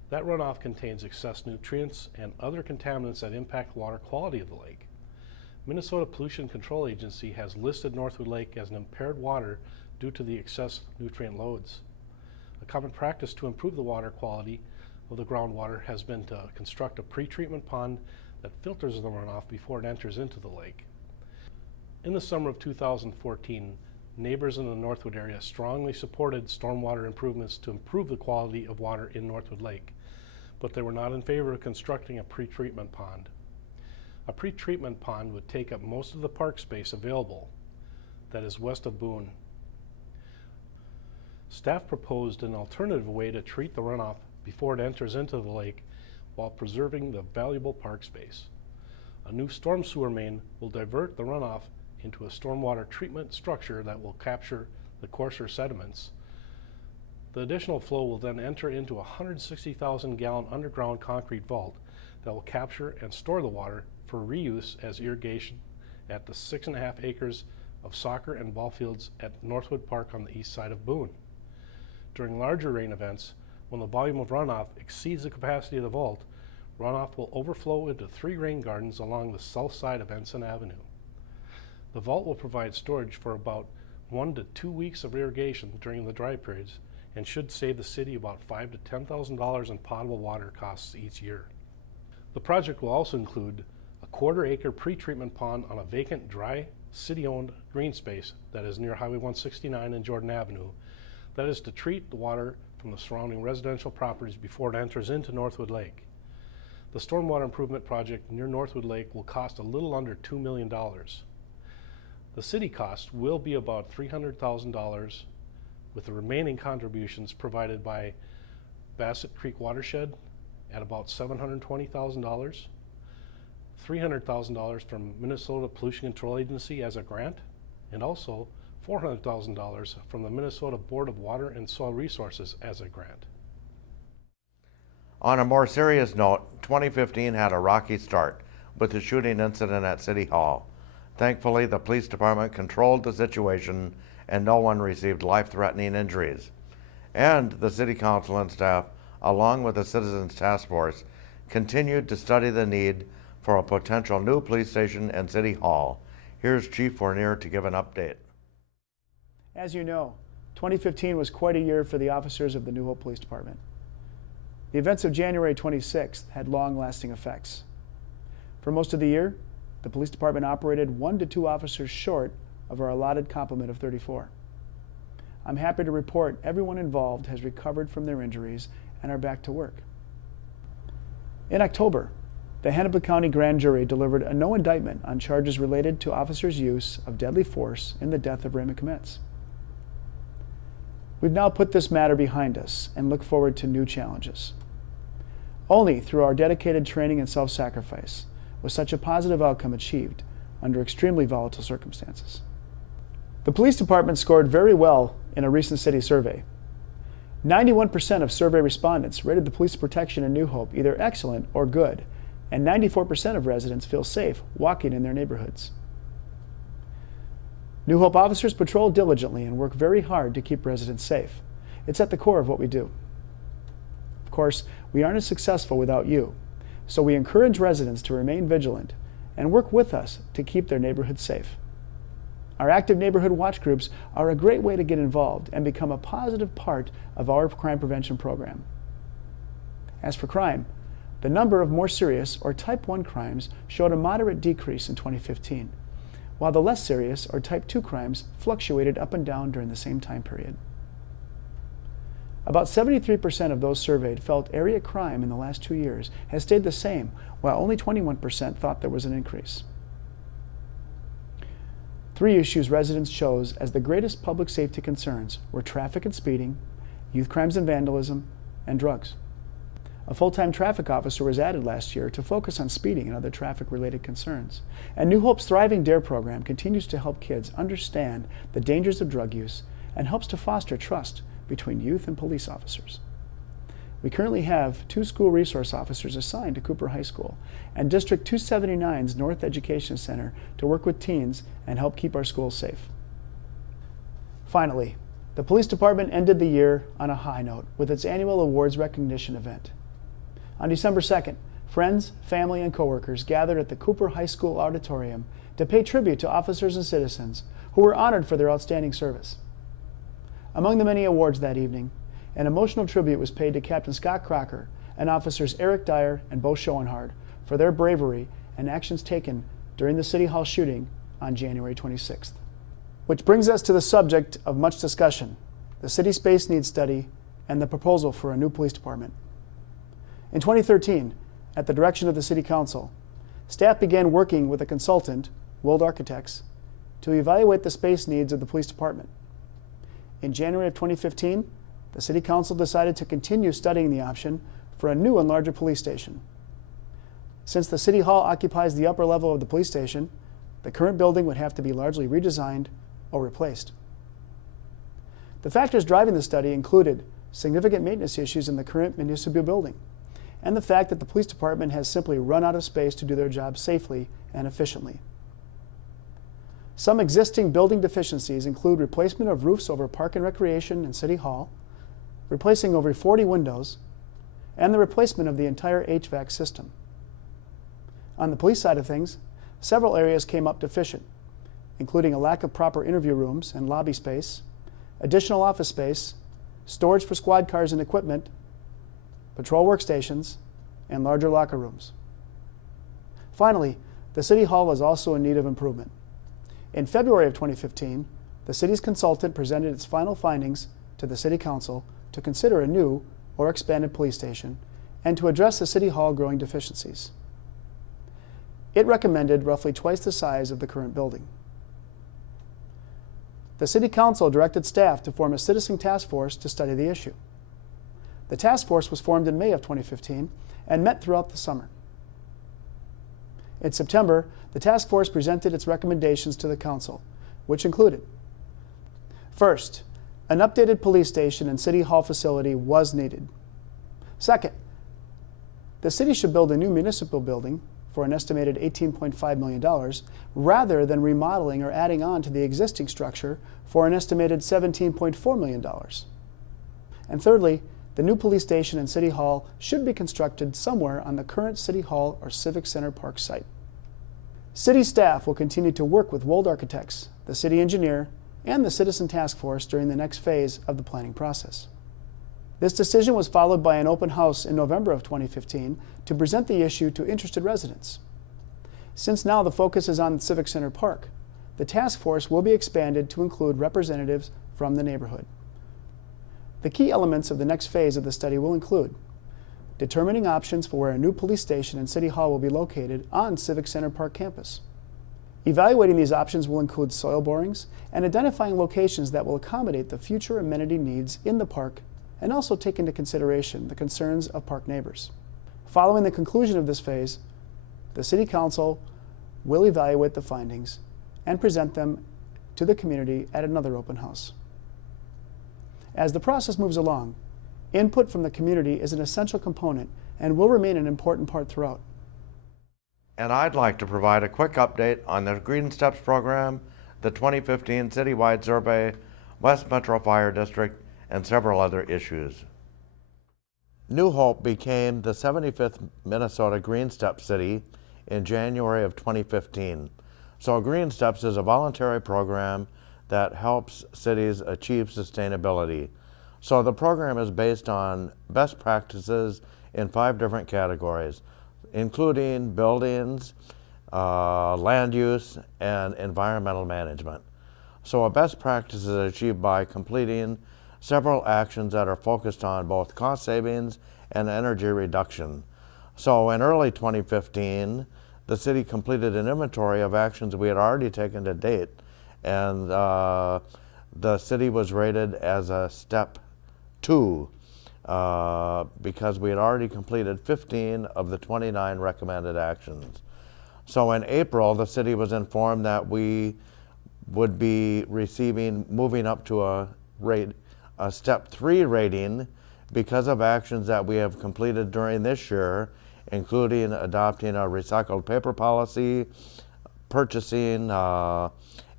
That runoff contains excess nutrients and other contaminants that impact water quality of the lake. Minnesota Pollution Control Agency has listed Northwood Lake as an impaired water due to the excess nutrient loads. A common practice to improve the water quality of the groundwater has been to construct a pretreatment pond that filters the runoff before it enters into the lake. In the summer of 2014, neighbors in the Northwood area strongly supported stormwater improvements to improve the quality of water in Northwood Lake, but they were not in favor of constructing a pretreatment pond. A pretreatment pond would take up most of the park space available, that is west of Boone. Staff proposed an alternative way to treat the runoff before it enters into the lake while preserving the valuable park space. A new storm sewer main will divert the runoff into a stormwater treatment structure that will capture the coarser sediments. The additional flow will then enter into a 160,000 gallon underground concrete vault that will capture and store the water for reuse as irrigation at the 6.5 acres of soccer and ball fields at Northwood Park on the east side of Boone. During larger rain events, when the volume of runoff exceeds the capacity of the vault, runoff will overflow into 3 rain gardens along the south side of Ensign Avenue. The vault will provide storage for about 1 to 2 weeks of irrigation during the dry periods and should save the city about $5,000 to $10,000 in potable water costs each year. The project will also include a 1/4 acre pretreatment pond on a vacant, dry, city-owned green space that is near Highway 169 and Jordan Avenue. That is to treat the water from the surrounding residential properties before it enters into Northwood Lake. The stormwater improvement project near Northwood Lake will cost a little under $2 million. The city cost will be about $300,000, with the remaining contributions provided by Bassett Creek Watershed at about $720,000, $300,000 from Minnesota Pollution Control Agency as a grant, and also $400,000 from the Minnesota Board of Water and Soil Resources as a grant. On a more serious note, 2015 had a rocky start with the shooting incident at City Hall. Thankfully, the police department controlled the situation and no one received life-threatening injuries. And the city council and staff, along with the Citizens Task Force, continued to study the need for a potential new police station in City Hall. Here's Chief Fournier to give an update. As you know, 2015 was quite a year for the officers of the New Hope Police Department. The events of January 26th had long-lasting effects. For most of the year, the police department operated 1 to 2 officers short of our allotted complement of 34. I'm happy to report everyone involved has recovered from their injuries and are back to work. In October, the Hennepin County Grand Jury delivered a no indictment on charges related to officers' use of deadly force in the death of Raymond Kmetz. We've now put this matter behind us and look forward to new challenges. Only through our dedicated training and self-sacrifice was such a positive outcome achieved under extremely volatile circumstances. The police department scored very well in a recent city survey. 91% of survey respondents rated the police protection in New Hope either excellent or good, and 94% of residents feel safe walking in their neighborhoods. New Hope officers patrol diligently and work very hard to keep residents safe. It's at the core of what we do. Of course, we aren't as successful without you, so we encourage residents to remain vigilant and work with us to keep their neighborhoods safe. Our active neighborhood watch groups are a great way to get involved and become a positive part of our crime prevention program. As for crime, the number of more serious or Type 1 crimes showed a moderate decrease in 2015, while the less serious or Type 2 crimes fluctuated up and down during the same time period. About 73% of those surveyed felt area crime in the last 2 years has stayed the same, while only 21% thought there was an increase. 3 issues residents chose as the greatest public safety concerns were traffic and speeding, youth crimes and vandalism, and drugs. A full-time traffic officer was added last year to focus on speeding and other traffic-related concerns. And New Hope's thriving DARE program continues to help kids understand the dangers of drug use and helps to foster trust between youth and police officers. We currently have 2 school resource officers assigned to Cooper High School and District 279's North Education Center to work with teens and help keep our schools safe. Finally, the police department ended the year on a high note with its annual awards recognition event. On December 2nd, friends, family, and coworkers gathered at the Cooper High School auditorium to pay tribute to officers and citizens who were honored for their outstanding service. Among the many awards that evening, an emotional tribute was paid to Captain Scott Crocker and Officers Eric Dyer and Bo Schoenhard for their bravery and actions taken during the City Hall shooting on January 26th. Which brings us to the subject of much discussion, the City Space Needs Study and the proposal for a new police department. In 2013, at the direction of the City Council, staff began working with a consultant, World Architects, to evaluate the space needs of the police department. In January of 2015, the City Council decided to continue studying the option for a new and larger police station. Since the City Hall occupies the upper level of the police station, the current building would have to be largely redesigned or replaced. The factors driving the study included significant maintenance issues in the current municipal building, and the fact that the police department has simply run out of space to do their job safely and efficiently. Some existing building deficiencies include replacement of roofs over Park and Recreation and City Hall, replacing over 40 windows, and the replacement of the entire HVAC system. On the police side of things, several areas came up deficient, including a lack of proper interview rooms and lobby space, additional office space, storage for squad cars and equipment, patrol workstations, and larger locker rooms. Finally, the City Hall was also in need of improvement. In February of 2015, the city's consultant presented its final findings to the City Council to consider a new or expanded police station and to address the City Hall growing deficiencies. It recommended roughly twice the size of the current building. The City Council directed staff to form a citizen task force to study the issue. The task force was formed in May of 2015 and met throughout the summer. In September, the task force presented its recommendations to the Council, which included: first, an updated police station and City Hall facility was needed. Second, the city should build a new municipal building for an estimated $18.5 million rather than remodeling or adding on to the existing structure for an estimated $17.4 million. And thirdly, the new police station and City Hall should be constructed somewhere on the current City Hall or Civic Center Park site. City staff will continue to work with Wold Architects, the city engineer, and the Citizen Task Force during the next phase of the planning process. This decision was followed by an open house in November of 2015 to present the issue to interested residents. Since now the focus is on Civic Center Park, the task force will be expanded to include representatives from the neighborhood. The key elements of the next phase of the study will include determining options for where a new police station and City Hall will be located on Civic Center Park campus. Evaluating these options will include soil borings and identifying locations that will accommodate the future amenity needs in the park and also take into consideration the concerns of park neighbors. Following the conclusion of this phase, the City Council will evaluate the findings and present them to the community at another open house. As the process moves along, input from the community is an essential component and will remain an important part throughout. And I'd like to provide a quick update on the GreenStep program, the 2015 citywide survey, West Metro Fire District, and several other issues. New Hope became the 75th Minnesota GreenStep city in January of 2015. So GreenSteps is a voluntary program that helps cities achieve sustainability. So the program is based on best practices in 5 different categories, including buildings, land use, and environmental management. So a best practice is achieved by completing several actions that are focused on both cost savings and energy reduction. So in early 2015, the city completed an inventory of actions we had already taken to date, and the city was rated as a step 2 because we had already completed 15 of the 29 recommended actions. So in April, the city was informed that we would be moving up to a step 3 rating because of actions that we have completed during this year, including adopting a recycled paper policy, purchasing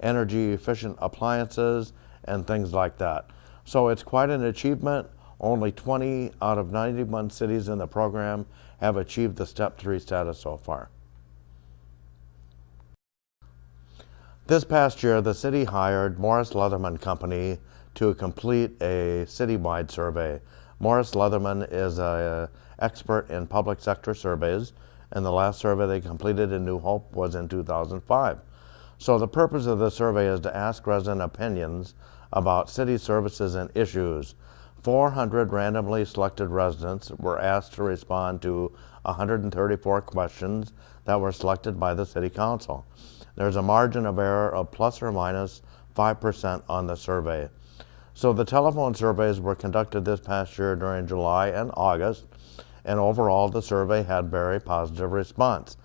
energy efficient appliances, and things like that. So it's quite an achievement. Only 20 out of 91 cities in the program have achieved the step 3 status so far. This past year, the city hired Morris Leatherman Company to complete a citywide survey. Morris Leatherman is an expert in public sector surveys, and the last survey they completed in New Hope was in 2005. So the purpose of the survey is to ask resident opinions about city services and issues. 400 randomly selected residents were asked to respond to 134 questions that were selected by the City Council. There's a margin of error of plus or minus 5% on the survey. So the telephone surveys were conducted this past year during July and August, and overall the survey had very positive response.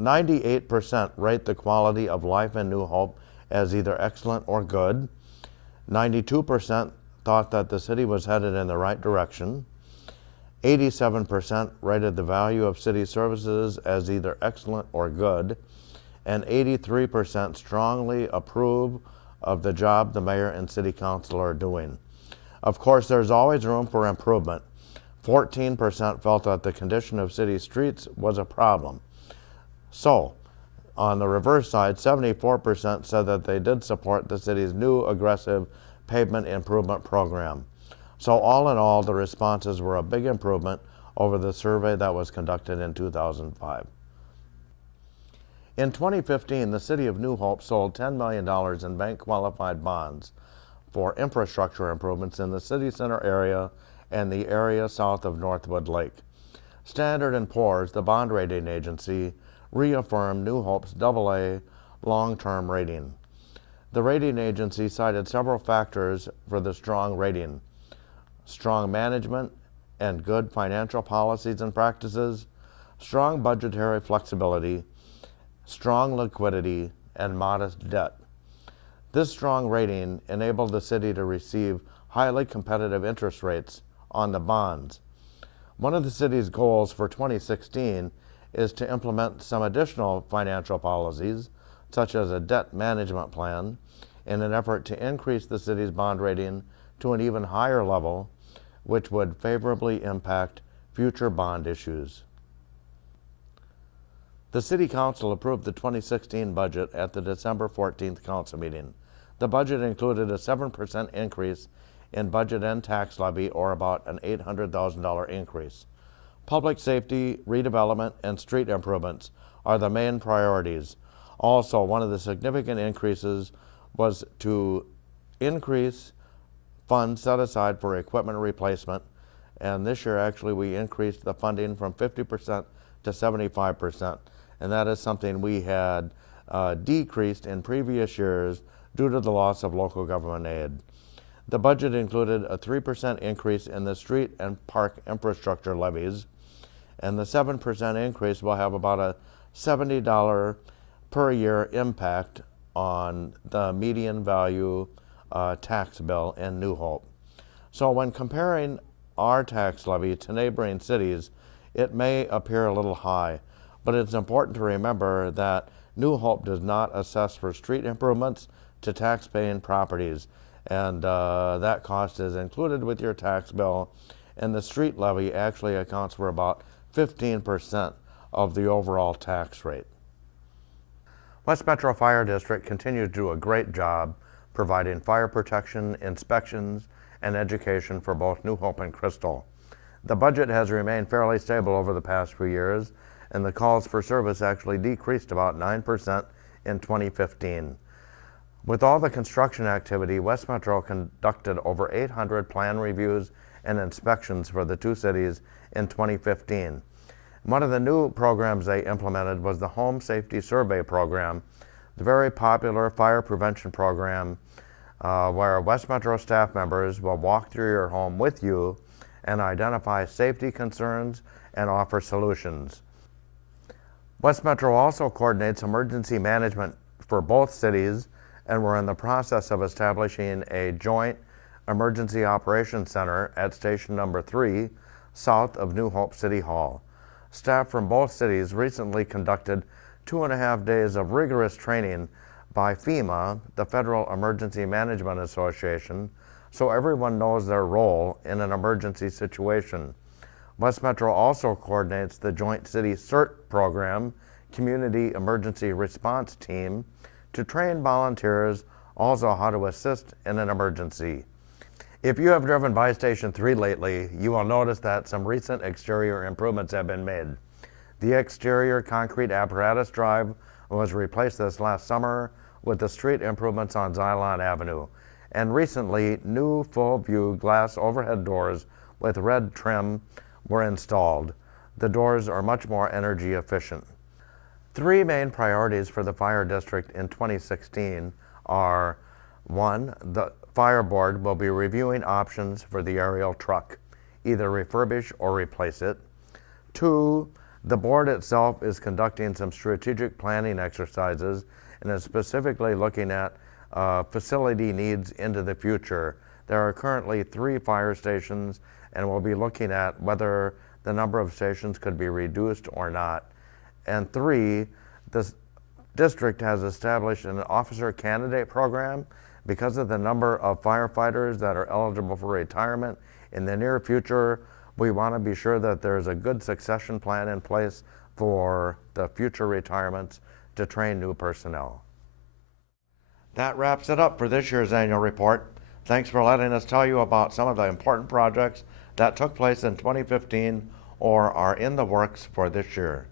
98% rate the quality of life in New Hope as either excellent or good. 92% thought that the city was headed in the right direction. 87% rated the value of city services as either excellent or good. And 83% strongly approve of the job the mayor and city council are doing. Of course, there's always room for improvement. 14% felt that the condition of city streets was a problem. So, on the reverse side, 74% said that they did support the city's new aggressive pavement improvement program. So all in all, the responses were a big improvement over the survey that was conducted in 2005. In 2015, the City of New Hope sold $10 million in bank-qualified bonds for infrastructure improvements in the city center area and the area south of Northwood Lake. Standard & Poor's, the bond rating agency, reaffirmed New Hope's AA long-term rating. The rating agency cited several factors for the strong rating: strong management and good financial policies and practices, strong budgetary flexibility, strong liquidity, and modest debt. This strong rating enabled the city to receive highly competitive interest rates on the bonds. One of the city's goals for 2016 is to implement some additional financial policies, such as a debt management plan, in an effort to increase the city's bond rating to an even higher level, which would favorably impact future bond issues. The City Council approved the 2016 budget at the December 14th council meeting. The budget included a 7% increase in budget and tax levy, or about an $800,000 increase. Public safety, redevelopment, and street improvements are the main priorities. Also, one of the significant increases was to increase funds set aside for equipment replacement, and this year actually we increased the funding from 50% to 75%, and that is something we had decreased in previous years due to the loss of local government aid. The budget included a 3% increase in the street and park infrastructure levies, and the 7% increase will have about a $70 per year impact on the median value tax bill in New Hope. So when comparing our tax levy to neighboring cities, it may appear a little high, but it's important to remember that New Hope does not assess for street improvements to tax-paying properties, and that cost is included with your tax bill, and the street levy actually accounts for about 15% of the overall tax rate. West Metro Fire District continues to do a great job providing fire protection, inspections, and education for both New Hope and Crystal. The budget has remained fairly stable over the past few years, and the calls for service actually decreased about 9% in 2015. With all the construction activity, West Metro conducted over 800 plan reviews and inspections for the two cities in 2015. One of the new programs they implemented was the Home Safety Survey Program, the very popular fire prevention program where West Metro staff members will walk through your home with you and identify safety concerns and offer solutions. West Metro also coordinates emergency management for both cities, and we're in the process of establishing a joint emergency operations center at station number 3, south of New Hope City Hall. Staff from both cities recently conducted 2.5 days of rigorous training by FEMA, the Federal Emergency Management Association, so everyone knows their role in an emergency situation. West Metro also coordinates the Joint City CERT program, Community Emergency Response Team, to train volunteers also how to assist in an emergency. If you have driven by Station 3 lately, you will notice that some recent exterior improvements have been made. The exterior concrete apparatus drive was replaced this last summer with the street improvements on Xylon Avenue. And recently, new full-view glass overhead doors with red trim were installed. The doors are much more energy efficient. Three main priorities for the fire district in 2016 are: 1, the fire board will be reviewing options for the aerial truck, either refurbish or replace it. 2, the board itself is conducting some strategic planning exercises and is specifically looking at facility needs into the future. There are currently 3 fire stations, and we'll be looking at whether the number of stations could be reduced or not. And 3, the district has established an officer candidate program. Because of the number of firefighters that are eligible for retirement in the near future, we want to be sure that there's a good succession plan in place for the future retirements to train new personnel. That wraps it up for this year's annual report. Thanks for letting us tell you about some of the important projects that took place in 2015 or are in the works for this year.